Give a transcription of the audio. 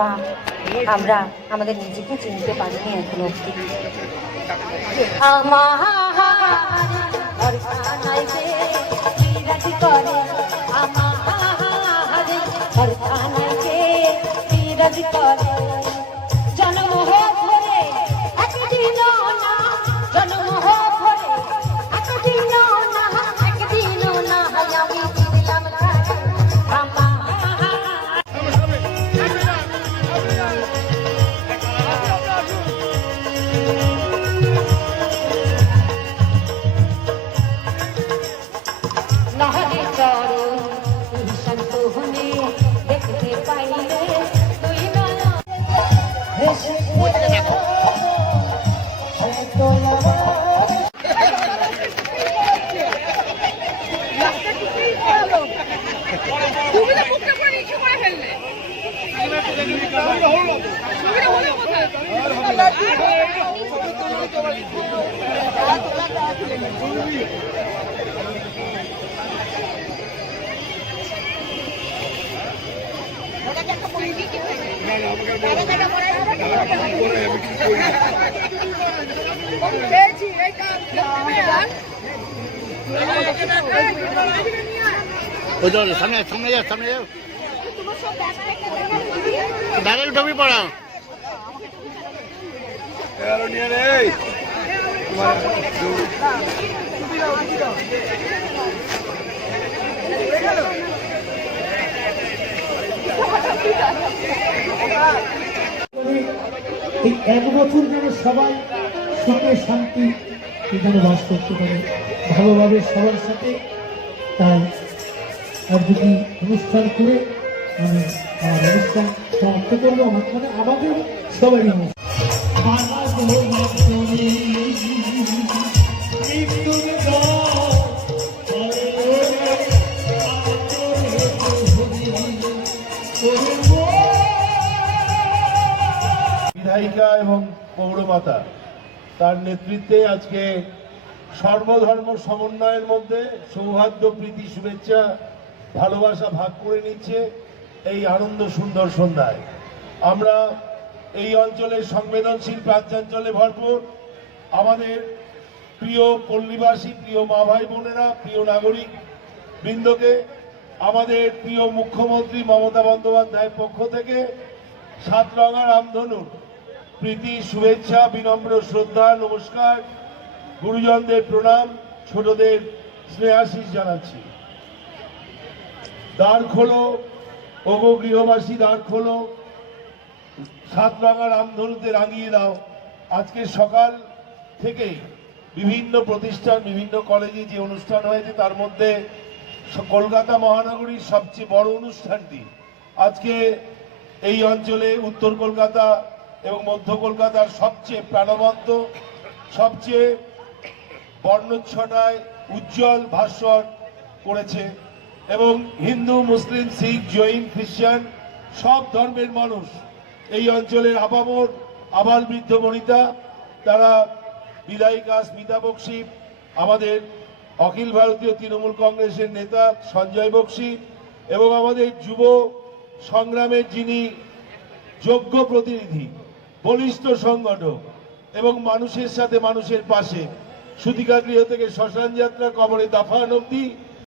বা আমরা আমাদের নিজেকে চিনতে পারিনি এখনো অব্দি। জন্ম ভরে একদিন না, জন্ম ভরে একদিন না, একদিন না আমি চিনলাম নহরে চরণ শান্ত হলে দেখতে পাইলে তুই নয়ন সামনে সামনে যাও, সামনে যাও, দাঁড়িয়ে টপি পড়াও। এই এক বছর যেন সবাই সুখে শান্তি এখানে বাস করতে পারে ভালোভাবে সবার সাথে। তাই আর যদি অনুষ্ঠান করে আমি আমার অনুষ্ঠান সমাপ্ত করবো, মানে আমাদের সবারই অনুষ্ঠান। বিধায়িকা এবং পৌরমাতা তার নেতৃত্বে আজকে সর্বধর্ম সমন্বয়ের মধ্যে সৌহার্দ্য, প্রীতি, শুভেচ্ছা, ভালোবাসা ভাগ করে নিচ্ছে এই আনন্দ সুন্দর সন্ধ্যায়। আমরা এই অঞ্চলের সংবেদনশীল প্রাচ্যাঞ্চলে ভরপুর আমাদের প্রিয় পল্লীবাসী, প্রিয় মা ভাই বোনেরা, প্রিয় নাগরিক বৃন্দকে আমাদের প্রিয় মুখ্যমন্ত্রী মমতা বন্দ্যোপাধ্যায়ের পক্ষ থেকে সাতরঙা রামধনুর প্রীতি, শুভেচ্ছা, বিনম্র শ্রদ্ধা, নমস্কার, গুরুজনদের প্রণাম, ছোটদের স্নেহাশিস জানাচ্ছি। দ্বার খোলো ওগো গৃহবাসী, দ্বার খোলো, সাতরঙা রামধনুতে রাঙিয়ে দাও। আজকে সকাল থেকে বিভিন্ন প্রতিষ্ঠান, বিভিন্ন কলেজে যে অনুষ্ঠান হয়েছে তার মধ্যে কলকাতা মহানগরীর সবচেয়ে বড় অনুষ্ঠানটি আজকে এই অঞ্চলে উত্তর কলকাতা এবং মধ্য কলকাতার সবচেয়ে প্রাণবন্ত, সবচেয়ে বর্ণচ্ছটায় উজ্জ্বল ভাস্বর করেছে এবং হিন্দু, মুসলিম, শিখ, জৈন, খ্রিস্টান সব ধর্মের মানুষ এই অঞ্চলের আপামর আবাল বৃদ্ধ বনিতা তারা বিধায়িকা স্মিতা বক্সি, আমাদের অখিল ভারতীয় তৃণমূল কংগ্রেসের নেতা সঞ্জয় বক্সি এবং আমাদের যুব সংগ্রামের যিনি যোগ্য প্রতিনিধি, বলিষ্ঠ সংগঠক এবং মানুষের সাথে মানুষের পাশে সুতিকা গৃহ থেকে শ্মশান যাত্রা, কবরে দাফান অবধি